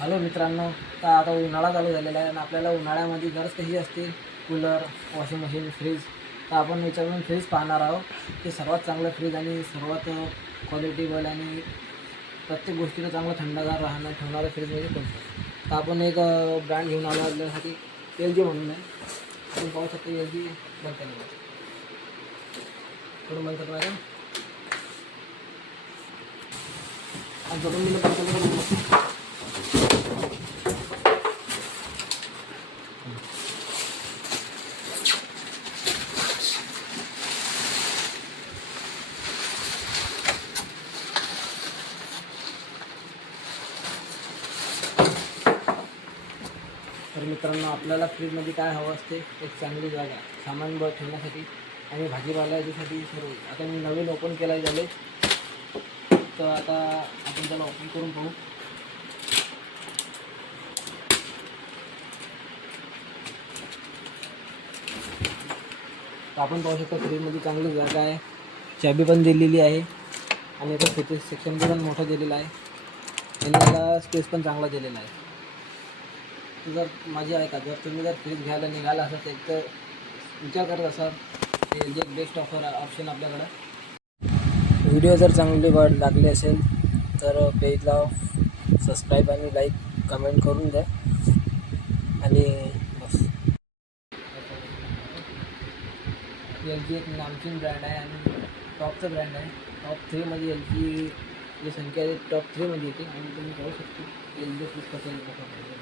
Hello मित्रांनो, तर आता उन्हाळा चालू झालेला आहे आणि आपल्याला उन्हाळ्यामध्ये गरज कशी असते, कूलर, वॉशिंग मशीन, फ्रीज. तर आपण याच्यावरून फ्रीज पाहणार आहोत की सर्वात चांगलं फ्रीज आणि सर्वात क्वालिटीबल आणि प्रत्येक गोष्टीला चांगलं थंडगार राहणं ठेवणारं फ्रीज म्हणजे कोणतं. तर आपण एक ब्रँड घेऊन आलो आपल्यासाठी, LG म्हणून आहे. आपण पाहू शकतो LG बंद केलेलं आहे. थोडं बंद करतो मॅडम, आणि जोडून दिलं बंद केलं. तर मित्रांनो, आपल्याला फ्रीजमध्ये काय हवं असते, एक चांगली जागा सामान ठेवण्यासाठी आणि भाजीपाला याच्यासाठी सर्व. आता मी नवीन ओपन केला झाले, तर आता आपण त्याला ओपन करून पाहू. तर आपण पाहू शकतो फ्रीजमध्ये चांगली जागा आहे, चाबी पण दिलेली आहे आणि याचं सेक्शन पण मोठं दिलेलं आहे आणि याला स्पेस पण चांगला दिलेला आहे. जर माझी आहे का, जर तुम्ही जर फ्रीज घ्यायला निघाला असाल तर एक तर विचार करत असाल ते जे बेस्ट ऑप्शन आपल्याकडं. व्हिडिओ जर चांगली लागली असेल तर पेजला सबस्क्राईब आणि लाईक कमेंट करून द्या आणि बस. LG एक नामचीन ब्रँड आहे आणि टॉपचं ब्रँड आहे. टॉप 3मध्ये LG जी संख्या आहे टॉप 3मध्ये येते आणि तुम्ही पाहू शकतो LG फ्रीज कसं